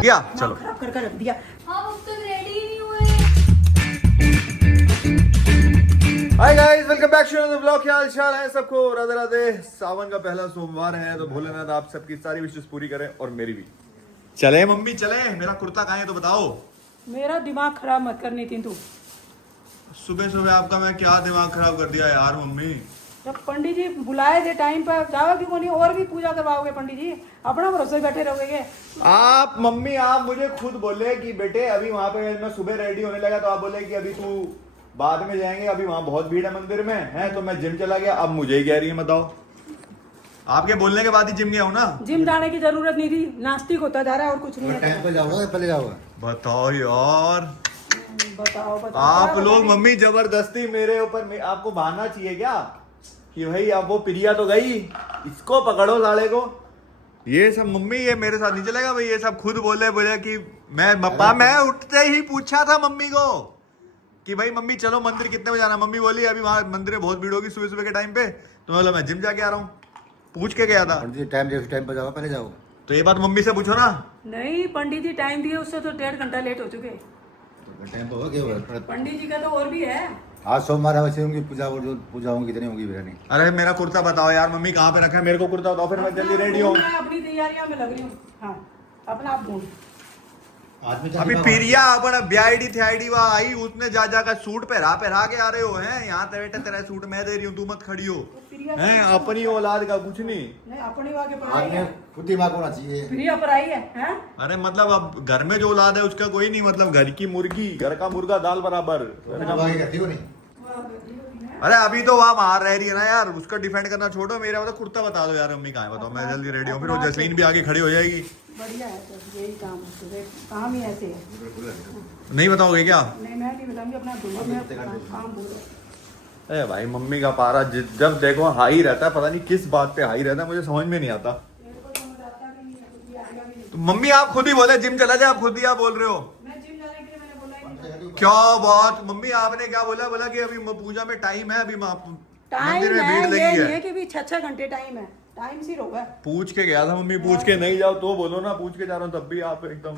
किया चलो खराब कर रख दिया। हाँ अब तक रेडी ही नहीं हुए। Hi guys, welcome back to another blog. क्या हाल चाल है सबको? राधे राधे। सावन का पहला सोमवार है तो भोलेनाथ आप सबकी सारी विशेष पूरी करें और मेरी भी। चले मम्मी चले। मेरा कुर्ता कहाँ है तो बताओ। मेरा दिमाग खराब मत करनी थी तू। सुबह सुबह आपका मैं क्या दिमाग खराब कर दिया यार मम्मी। जब पंडित जी बुलाए थे टाइम पर जाओ क्यों नहीं? और भी पूजा करवाओगे पंडित जी? अपना भरोसे बैठे रहोगे। आप मम्मी आप मुझे खुद बोले कि बेटे अभी वहां पे मैं सुबह रेडी होने लगा तो आप बोले कि अभी तू बाद में जाएंगे, अभी वहां बहुत भीड़ है मंदिर में है तो मैं जिम चला गया। अब मुझे ही कह रही है बताओ। आपके बोलने के बाद ही जिम गया हूँ ना। जिम जाने की जरूरत नहीं थी, नास्तिक होता जा रहा है और कुछ नहीं है। टाइम पे जाओगे पहले जाओगे? बताओ यार। बताओ आप लोग मम्मी जबरदस्ती मेरे ऊपर आपको बहाना चाहिए क्या कि भाई अब वो प्रिया तो गई, इसको पकड़ो साले को। ये सब मम्मी ये मेरे साथ नहीं चलेगा भाई। ये सब खुद बोले कि मैं उठते ही पूछा था मम्मी को कि भाई मम्मी चलो मंदिर कितने बजे आना। मम्मी बोली अभी वहां मंदिर में बहुत भीड़ होगी सुबह सुबह के टाइम पे। तो मैं बोला मैं जिम जाके आ रहा हूँ। पूछ के गया था। टाइम पे जाओ पहले जाओ। तो ये बात मम्मी से पूछो ना। नहीं, पंडित जी टाइम दिए उससे तो 1.5 घंटा लेट हो चुके। टाइम पे हो गया। पंडित जी का तो और भी है। आज सोमवार है, वैसे उनकी पूजा और जो पूजा होंगी कितनी होगी बिरयानी। अरे मेरा कुर्ता बताओ यार मम्मी कहाँ पे रखा है? मेरे को कुर्ता बताओ फिर मैं जल्दी रेडी हूँ। मैं अपनी तैयारियां में लग रही हूँ। हाँ अपना आप ढूंढ। अभी प्रिया अपन ब्याईडी थ्याईडी वहाँ आई, उसने जा जाकर सूट पहरा के आ रहे हो हैं। यहाँ तेरे तेरा सूट मैं दे रही हूँ, तू मत खड़ी हो हैं। अपनी औलाद का कुछ नहीं। नहीं अपनी वाके पर आई आदमी है। खुद दिमाग होना चाहिए। प्रिया पर आई है, हैं? अरे मतलब अब घर में जो औलाद है उसका कोई नहीं, मतलब घर की मुर्गी, घर का मुर्गा दाल बराबर। आगे करती हो नहीं। अरे अभी तो वहाँ बाहर रह रही है ना यार, उसका डिफेंड करना छोड़ो। मेरा मतलब कुर्ता बता दो यार मम्मी कहाँ है बताओ। मैं जल्दी रेडी हूँ फिर वो जसलीन भी आगे खड़ी हो जाएगी। बढ़िया है तो यही काम है। काम ही ऐसे है। नहीं बताओगे क्या? नहीं मैं नहीं बताऊंगी, अपना ढूंढो। मैं काम बोल रहा हूँ। अरे भाई मम्मी का पारा जब देखो हाई रहता है, पता नहीं किस बात पे हाई रहता है, मुझे समझ में नहीं आता। तो मम्मी आप खुद ही बोले जिम चला जाए, आप खुद ही आप बोल रहे हो। मैं जिम जाने के लिए मैंने बोला ही नहीं। क्या बात मम्मी आपने क्या बोला? बोला कि अभी पूजा में टाइम है, अभी मंदिर में भीड़ ये लगी नहीं है। है कि भी 6 घंटे टाइम है। टाइम सिर होगा। पूछ के गया था मम्मी, पूछ के नहीं जाओ तो बोलो ना, पूछ के जा रहा हूँ तब भी आप एकदम।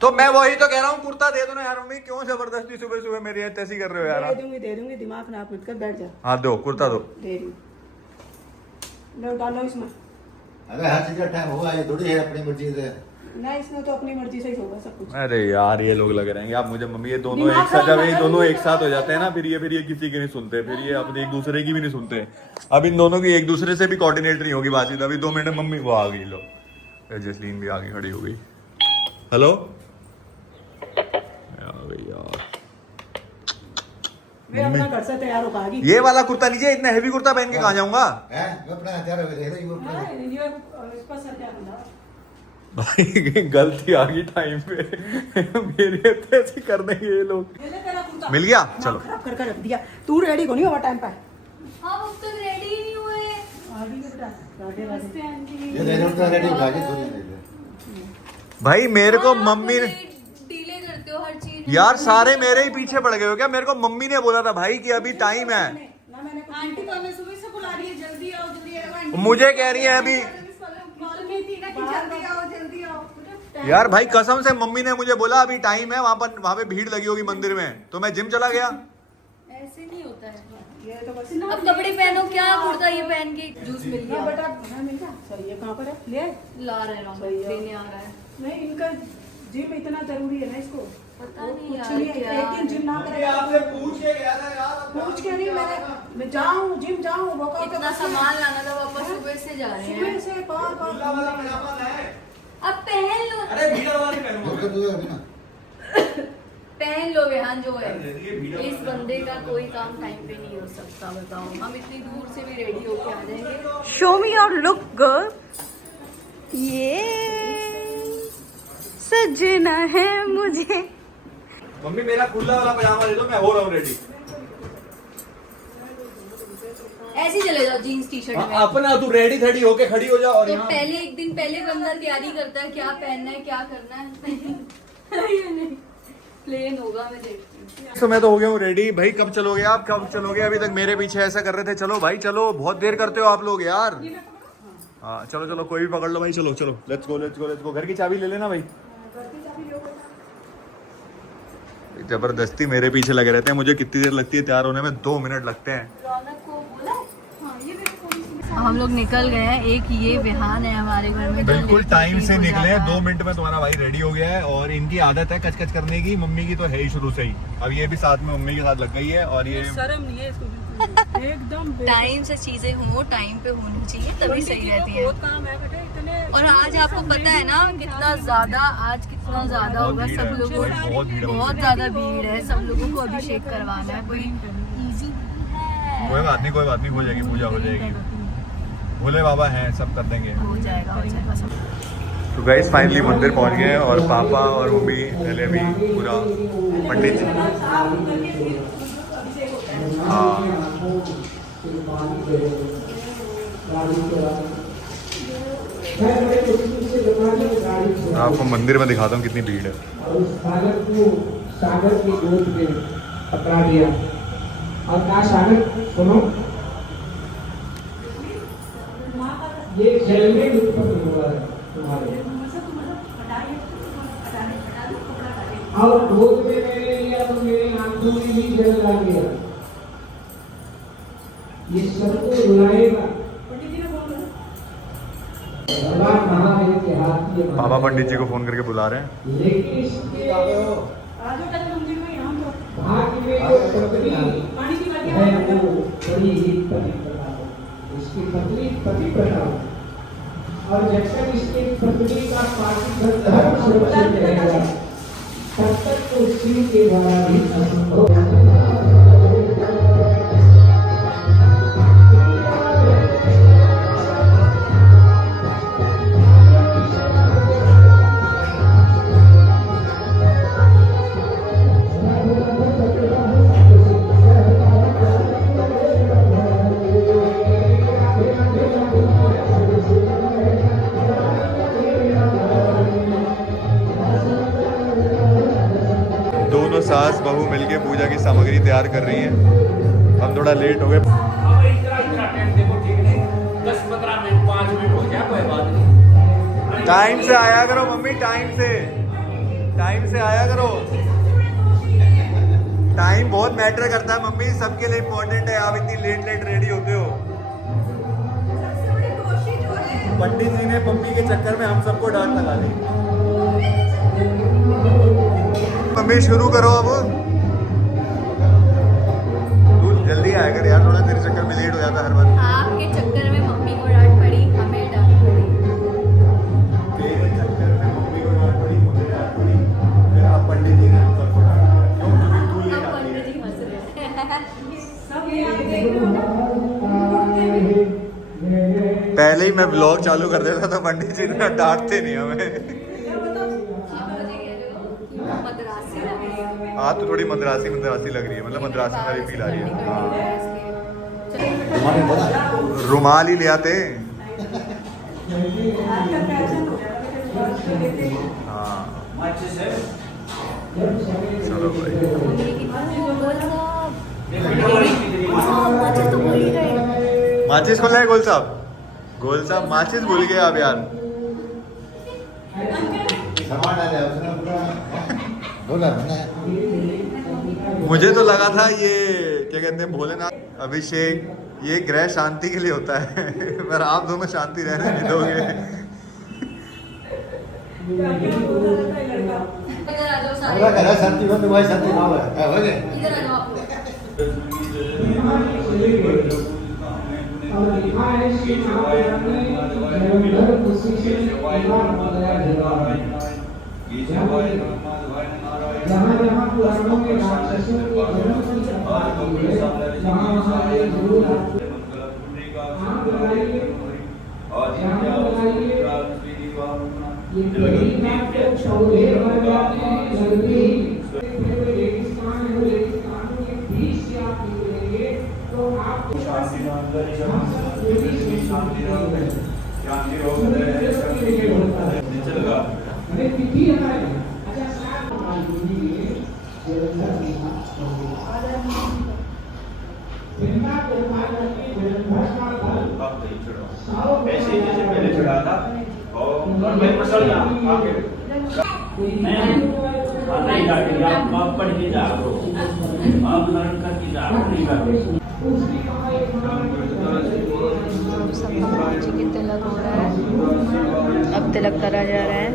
तो मैं वही तो कह रहा हूँ कुर्ता दे दो ना यार मम्मी। क्यों जबरदस्ती सुबह सुबह मेरी तैसी कर रहे हो यार? दे दूंगी दिमाग खराब मत कर, बैठ जा। हाँ दो कुर्ता दो। दे रही हूँ। लो डालो इसमें। अगर हर चीज का टाइम होगा, ये थोड़ी है अपनी मर्जी से। ना इसमें तो अपनी मर्जी से ही होगा सब कुछ। अरे यार ये लोग लग रहे हैं आप मुझे मम्मी। ये दोनों दिमाग एक साथ, जब ये खराब दोनों मत एक साथ हो जाते हैं ना फिर ये किसी की नहीं सुनते, फिर ये अपने एक दूसरे की भी नहीं सुनते। अब इन दोनों की एक दूसरे से भी कोऑर्डिनेट नहीं होगी बातचीत। अभी 2 मिनट मम्मी वो आ गई, लो जसलीन भी आगे खड़ी हो गई। हेलो यार मैं अपना घर से तैयार होकर आ गई। ये वाला कुर्ता लीजिए, इतना हेवी कुर्ता पहन के कहाँ जाऊंगा? हैं मैं अपना हथियार रख रही हूं। हाँ, ये इस पर सर क्या बंधा? भाई गलती आ गई टाइम पे मेरी ऐसे करने के ये लोग। ये ले तेरा कुर्ता। मिल गया चलो। खराब कर रख दिया। तू रेडी को नहीं हुआ टाइम पर? हाँ अब तक रेडी ही नहीं हुए। आ गई बेटा। राधे राधे। नमस्ते आंटी। ये दे दो रेडी उठा के थोड़ी दे दे। भाई मेरे को हाँ, मम्मी ने डिले करते हो हर चीज। यार सारे मेरे ही पीछे पड़ गए हो क्या? मेरे को मम्मी ने बोला था भाई कि अभी टाइम है। ना मैंने कुछ आंटी तो हमें सुबह से बुला रही है, जल्दी आओ जल्दी आओ। मुझे कह रही है अभी। कॉल में थी ना कि जल्दी आओ जल्दी आओ। यार भाई कसम से मम्मी ने मुझे बोला अभी टाइम है, वहां पे भीड़ लगी होगी मंदिर में, तो मैं जिम चला गया। ऐसे नहीं होता है। ये तो बस अब कपड़े पहनो, क्या कुर्ता ये पहन के जूस मिल ना गया। बेटा खाना मिल गया। सही है, कहाँ पर है? ले आए? ला रहे हैं, लेने आ रहा है। नहीं इनका जिम इतना जरूरी है ना इसको। पता नहीं कुछ यार नहीं है। क्या एक दिन जिम ना करे। पूछ के गया था यार। पूछ के नहीं, मैं जाऊँ जिम जाऊँ वर्कआउट इतना सामान लाना था, वापस सुबह से जा रहे सुबह हैं। से बार अब पहन लो। अरे भीड़ वाली रुक दो अभी ना। पहन लो बेहान जो है। इस बंदे का कोई काम टाइम पे नहीं हो सकता, बताओ। हम इतनी दूर से भी रेडी होके आ जाएंगे। Show me your look girl. ये सजना है मुझे। मम्मी मेरा खुला वाला पजामा दे दो, मैं हो रहा हूँ रेडी। ऐसे ही चले जाओ जीन्स टी शर्ट में। अपना तू रेडी थेडी होके खड़ी हो जा। और तो यहाँ पहले एक दिन पहले बंदा तैयारी करता है, क्या पहनना है क्या करना है। ये नहीं प्लेन होगा, मैं देखती हूँ। तो मैं तो हो गया हूँ रेडी भाई। कब चलोगे आप, कब चलोगे? अभी तक मेरे पीछे ऐसा कर रहे थे। चलो भाई चलो, बहुत देर करते हो आप लोग यार। हाँ चलो चलो, कोई भी पकड़ लो भाई। चलो चलो, let's go let's go let's go. घर की चाबी ले लेना भाई। जबरदस्ती मेरे पीछे लगे रहते हैं। मुझे कितनी देर लगती है तैयार होने में? 2 मिनट लगते हैं। हम लोग निकल गए हैं। एक ये विहान है हमारे घर में, बिल्कुल टाइम से निकले। 2 मिनट में तुम्हारा भाई रेडी हो गया है। और इनकी आदत है कच कच करने की। मम्मी की तो है ही शुरू से ही। अब ये भी साथ में मम्मी के साथ लग गई है। और ये शर्म नहीं है इसको बिल्कुल भी। एकदम टाइम से चीजें हो, टाइम पे होनी चाहिए तभी सही रहती है। बहुत काम है बेटा इतने। और आज आपको पता है ना कितना ज्यादा, आज कितना ज्यादा होगा सब लोगों को। बहुत ज्यादा भीड़ है, सब लोगों को अभिषेक करवाना है। कोई इजी है? कोई बात नहीं, कोई बात नहीं, हो जाएगी पूजा, हो जाएगी। भोले बाबा हैं, सब कर देंगे। हो जाएगा सब। तो गाइस फाइनली मंदिर पहुंच गए हैं। और पापा और मम्मी पहले अभी पूरा पंडित जी। हाँ आपको मंदिर में दिखाता हूँ कितनी भीड़ है। और उस सागर को सागर की गोद में पकड़ा दिया और कहा सागर सुनो, ये जल में उत्पन्न हुआ है तुम्हारे, और गोद में मैंने लिया तो मेरे आंखों में भी जल ला गया। ये सबको रुलाएगा। पापा पंडित जी को फोन करके बुला रहे हैं। लेकिन इसके भाग्य में जो पत्नी है वो बड़ी ही पतिव्रता है। इसकी पत्नी पतिव्रता है। और जब तक इसकी पत्नी का पातिव्रत धर्म सुरक्षित रहेगा तब तक तो शिव के द्वारा भी असंभव है। दोनों सास बहू मिलके पूजा की सामग्री तैयार कर रही हैं। हम थोड़ा लेट हो गए। अब इतना इतना टाइम देखो, ठीक नहीं 10-15 मिनट 5 मिनट हो जाए कोई बात नहीं। टाइम से आया करो मम्मी, टाइम से आया करो। टाइम बहुत मैटर करता है मम्मी, सबके लिए इम्पोर्टेंट है। आप इतनी लेट रेडी होते हो। पंडित जी ने मम्मी के चक्कर में हम सबको डांट लगा दी। मम्मी शुरू करो अब। तू जल्दी आया कर यार, थोड़ा तेरे चक्कर में लेट हो जाता हर बार। आपके चक्कर में मम्मी को डांट पड़ी, हमें डांट पड़ी। तेरे चक्कर में मम्मी को डांट पड़ी, मुझे डांट पड़ी, फिर आप पंडित जी ने हम सबको डांट दिया। क्यों? क्योंकि तू लेट अब आती पंडित है। जी हंस रहे हैं। सब ये आगे देख रहे हो ना? पहले ही मैं ब्लॉग चालू कर देता था, पंडित जी ने डांटते नहीं हमें। आप मुझे कह रहे हो कि मैं मद्रासी लग रही हूँ। हाँ तो थोड़ी मद्रासी लग रही है, मतलब मद्रासी वाली फील आ रही है। तुम्हारे बोला रुमाल ही ले आते। आजकल फैशन हो गया है, तो लेते हैं। हाँ अच्छे से चलो भाई। तो बोल ही रहे। माचिस खोल रहे गोल साहब माचिस भूल गए आप यार। सामान डाले उसने पूरा बोला ना। मुझे तो लगा था ये क्या कहते हैं भोलेनाथ अभिषेक ये ग्रह शांति के लिए होता है। पर आप दोनों शांति रहने नहीं दोगे। इधर आ जाओ सारे। पूरा करा शांति हो तो भाई शांति ना हो गए। इधर आ जाओ आप लोग। और लिखा है श्री महापुराण में निरंतर खुशी से विवाह मंगला विवाह। जहाँ जहाँ पुराणों में राक्षसों के जन्म की चर्चा आती है वहाँ वहाँ ये जरूर आप लगाइए, यहाँ लगाइए। ये पहली बात तो चौदह बार जल्दी ही रेगिस्तान है, रेगिस्तानों के बीच से आप निकलेंगे तो आपको अरे तिथि हमारे अच्छा साथ अब नहीं चढ़ाओ, ऐसे ही जैसे पहले चढ़ा था। और भाई मसल आके नहीं जाके आप पढ़ के जा रहे हो, आप लर्न करके जा रहे हो, नहीं जाके। जी की तिलक हो रहा है, अब तिलक करा जा रहा है।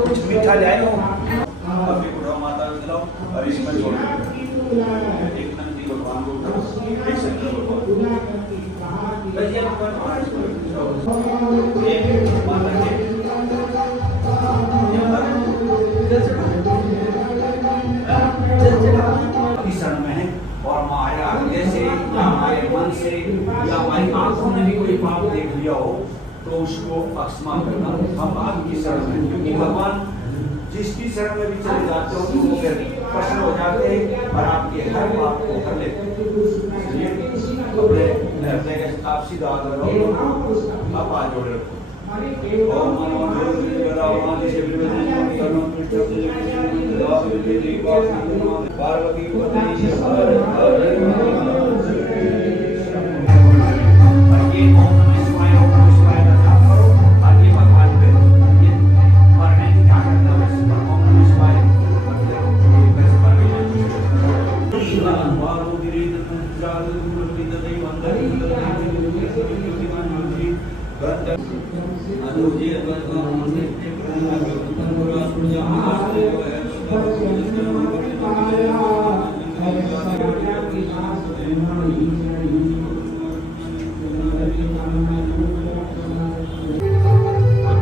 कुछ मीठा ले आए हो, अभी बुढ़ा माता को दिलाओ और इसमें जोड़ दो। एक नंदी भगवान को उठाओ, एक शंकर भगवान, भैया भगवान, एक माता के शरण में है। और हमारे आगे से या हमारे मन से या हमारी आंखों ने भी कोई पाप देख लिया हो तो उसको अक्षमा करना। हम आपकी शरण में, क्योंकि भगवान जिसकी शरण में भी चले जाते हो तो वो फिर प्रसन्न हो जाते हैं और आपके हर पाप को कर लेते हैं। अपने हृदय के आप सीधा करो, आप हाथ जोड़े रखो। ओम नमो पार्वती पति हर हर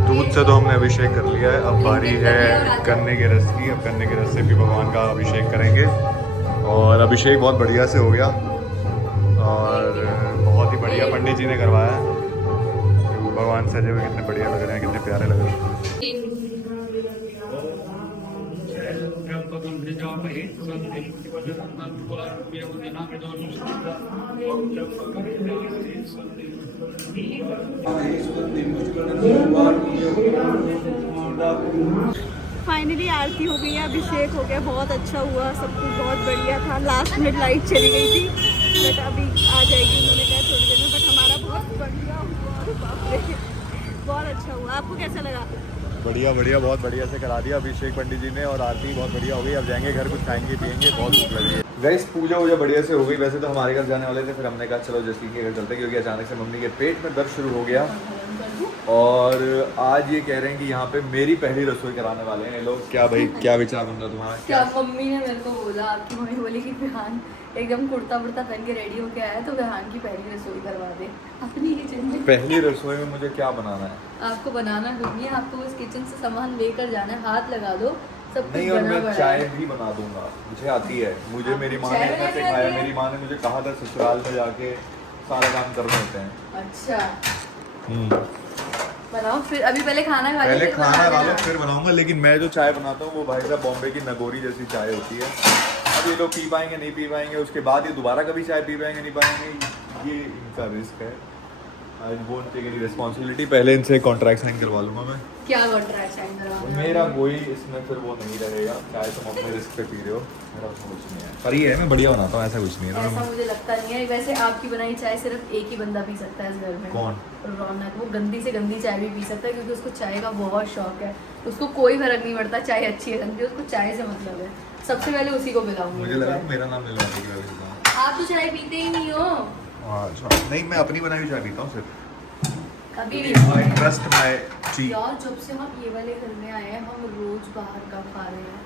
दूध से तो हमने अभिषेक कर लिया है, अब बारी है गन्ने के रस की। अब गन्ने के रस से भी भगवान का अभिषेक करेंगे और अभिषेक बहुत बढ़िया से हो गया और बहुत ही बढ़िया पंडित जी ने करवाया है। भगवान सजे हुए कितने बढ़िया लग रहे हैं, कितने प्यारे लग रहे हैं। फाइनली आरती हो गई है, अभिषेक हो गया, बहुत अच्छा हुआ, सब कुछ बहुत बढ़िया था। लास्ट में लाइट चली गई थी बट अभी आ जाएगी, उन्होंने कहा थोड़ी देर में। बट हमारा बहुत बढ़िया हुआ, बाप रे बहुत अच्छा हुआ। आपको कैसा लगा? बढ़िया बढ़िया, बहुत बढ़िया से करा दिया अभिषेक पंडित जी ने और आरती बहुत बढ़िया हो गई। अब जाएंगे घर, कुछ खाएंगे पियेंगे, बहुत भूख लग रही है। गाइस पूजा वूजा बढ़िया से हो गई। वैसे तो हमारे घर जाने वाले थे, फिर हमने कहा चलो जस्टिन के घर चलते हैं, क्योंकि अचानक से मम्मी के पेट में दर्द शुरू हो गया और आज ये कह रहे हैं कि यहाँ पे मेरी पहली रसोई कराने वाले हैं ये लोग। क्या भाई, क्या विचार बन रहा तुम्हारा? क्या मम्मी ने मेरे को बोला, आपकी मम्मी बोली कि विहान एकदम कुर्ता वुर्ता पहन के रेडी होके आया तो विहान की पहली रसोई करवा दे अपनी किचन में। पहली रसोई में मुझे क्या बनाना है? आपको बनाना नहीं है, आपको उस किचन से सामान लेकर जाना है, हाथ लगा दो, सब कुछ नहीं, और बना मैं बड़ा चाय है। भी बना दूंगा, मुझे आती है। मुझे आपको मेरी माँ चाय ने इतना बनानी सिखाया, आती है? मेरी माँ ने मुझे कहा था ससुराल में जाके सारे काम करने होते हैं। अच्छा बनाओ फिर, अभी पहले खाना खा लो, पहले फिर खाना बना खा लो देना। फिर बनाऊंगा। लेकिन मैं जो चाय बनाता हूँ वो भाई साहब बॉम्बे की नगोरी जैसी चाय होती है। अब ये लोग पी पाएंगे नहीं पी पाएंगे, उसके बाद ये दोबारा कभी चाय पी पाएंगे नहीं पाएंगे, ये इनका रिस्क है। I won't take any responsibility. पहले इनसे कॉन्ट्रैक्ट साइन करवा लूंगा मैं। क्या कॉन्ट्रैक्ट साइन करवाओगे? मेरा कोई इसमें फिर वो नहीं रहेगा। चाय तुम अपने रिस्क पे पी रहे हो, मेरा उसमें कुछ नहीं है। पर ये है मैं बढ़िया बनाता हूँ, ऐसा कुछ नहीं ऐसा है। मुझे लगता नहीं है। वैसे आपकी बनाई चाय सिर्फ एक ही बंदा पी सकता है इस घर में। कौन? रौनक। वो गंदी से गंदी चाय भी पी सकता है क्योंकि उसको चाय का बहुत शौक है। उसको कोई फर्क नहीं पड़ता चाय अच्छी है गंदी, उसको चाय से मतलब है। सबसे पहले उसी को पिलाऊंगी। मुझे लगा मेरा नाम ले लो। आप तो चाय पीते ही नहीं हो नहीं, मैं अपनी बनाई हुई चाय पीता हूँ सिर्फ। कभी भी। I trust my tea। यार जब से हम ये वाले घर में आए हैं हम रोज बाहर का खा रहे हैं।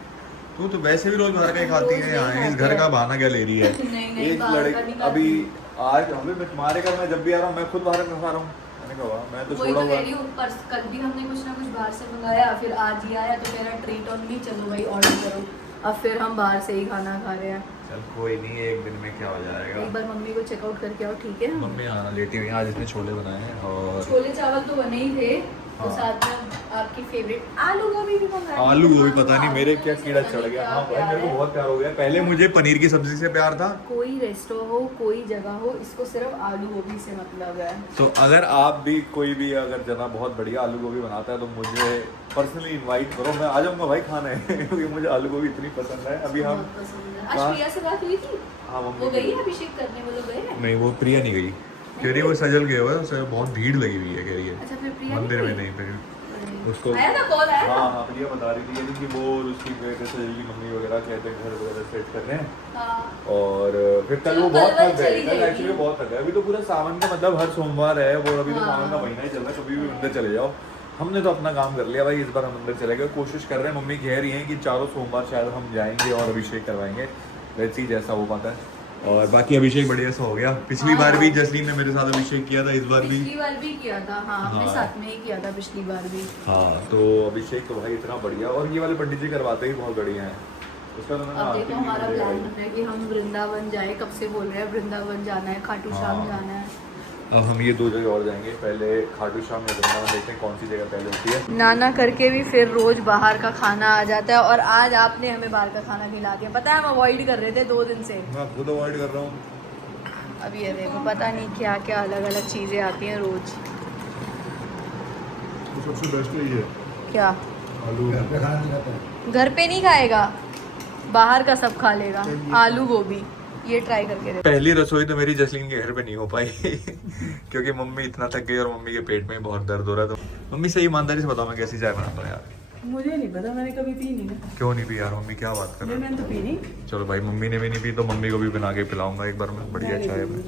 तू तो वैसे भी रोज बाहर का ही खाती है। यहाँ इस घर का बहाना क्या ले रही है? नहीं, एक बाहर का लड़की नहीं खाती। अभी आज हमें मैं तुम्हारे घर में जब भी आ रहा हूँ मैं खुद बाहर का खा रहा हूँ। मैंने कहा मैं तो वही छोड़ा तो हुआ कह रही हूँ, पर कल भी हमने कुछ ना कुछ बाहर से मंगाया, फिर आज ही आया तो मेरा ट्रीट ऑन नहीं, चलो भाई ऑर्डर करो। अब फिर हम बाहर से ही खाना खा रहे हैं। चल कोई नहीं, एक दिन में क्या हो जाएगा। एक बार मम्मी को चेकआउट करके आओ, ठीक है? मम्मी खाना लेती हुई आज इसने छोले बनाए हैं और छोले चावल तो बने ही थे, तो हाँ। साथ में आपकी फेवरेट आलू गोभी भी मंगाई। आलू गोभी पता नहीं मेरे क्या कीड़ा चढ़ गया। हाँ भाई मेरे को बहुत प्यार हो गया। पहले मुझे पनीर की सब्जी से प्यार था, कोई रेस्टोरेंट हो, कोई जगह हो, इसको सिर्फ आलू गोभी से मतलब है। तो अगर आप भी कोई भी अगर जना बहुत बढ़िया आलू गोभी बनाता है तो मुझे पर्सनली इनवाइट करो, मैं आ जाऊंगा भाई खाने क्योंकि मुझे आलू गोभी इतनी पसंद है। अभी हम बहुत पसंद है। आज हाँ। प्रिया से बात हुई थी? हाँ वो मम्मी गई है अभिषेक करने, वो लोग गए हैं? नहीं, वो प्रिया नहीं गई, कह रही है वो सजल गया हुआ है, उसे बहुत भीड़ लगी हुई है, कह रही है अच्छा, फिर प्रिया मंदिर में गई? नहीं फिर उसको आया ना कॉल आया हाँ ना? हाँ प्रिया बता रही थी यानी कि वो उसकी वजह से जल्दी मम्मी वगैरह कहते हैं घर वगैरह सेट करने हैं। हाँ। और फिर कल चलो, वो बहुत कल थक गए, चली कल जाएगी। एक्चुअली बहुत थक गए। अभी तो पूरा सावन का मतलब हर सोमवार है वो, अभी तो हाँ। सावन का महीना ही चल रहा है, कभी भी मंदिर चले जाओ। हमने तो अपना काम कर लिया भाई, इस बार हम मंदिर चले गए, कोशिश कर रहे हैं। मम्मी कह रही हैं कि चारों सोमवार शायद हम जाएंगे और अभिषेक करवाएंगे, लेट्स सी जैसा हो पाता है। और बाकी अभिषेक बढ़िया सा हो गया। पिछली बार भी जसलीन ने मेरे साथ अभिषेक किया था, इस बार भी पिछली बार भी किया था। हाँ, हमने हाँ। साथ में ही किया था पिछली बार भी। हाँ। तो अभिषेक तो भाई इतना बढ़िया, और ये वाले पंडित जी करवाते ही बहुत बढ़िया है। उसका तो मैंने अब आरती देखो भी हमारा की प्लान है। बन रहा है कि हम वृंदावन जाए, कब से बोल रहे हैं वृंदावन जाना है, खाटू श्याम हाँ। जाना है। अब हम ये 2 जगह और जाएंगे, पहले खाटू श्याम या वृंदावन, देखते हैं कौन सी जगह पहले होती है। नाना करके भी फिर रोज बाहर का खाना आ जाता है, और आज आपने हमें बाहर का खाना खिला दिया। पता है हम अवॉइड कर रहे थे 2 दिन से, मैं खुद अवॉइड कर रहा हूँ। अब ये देखो पता नहीं क्या क्या अलग अलग चीजें आती हैं रोज। सबसे बेस्ट यही है क्या आलू। घर पे खाना नहीं खाता है। घर पे नहीं खाएगा, बाहर का सब खा लेगा। आलू गोभी ये ट्राई करके देखो। पहली रसोई तो मेरी जसलीन के घर पे नहीं हो पाई क्योंकि मम्मी इतना थक गई और मम्मी के पेट में बहुत दर्द हो रहा है। तो मम्मी सही ईमानदारी से बताओ मैं कैसी चाय बनाता हूँ यार? मुझे नहीं पता, मैंने कभी पी नहीं ना। क्यों नहीं पी यार? मम्मी क्या बात कर रहे मैंने तो पी नहीं। हो? चलो भाई मम्मी ने भी नहीं पी तो मम्मी को भी बना के पिलाऊंगा एक बार मैं, बढ़िया चाय में।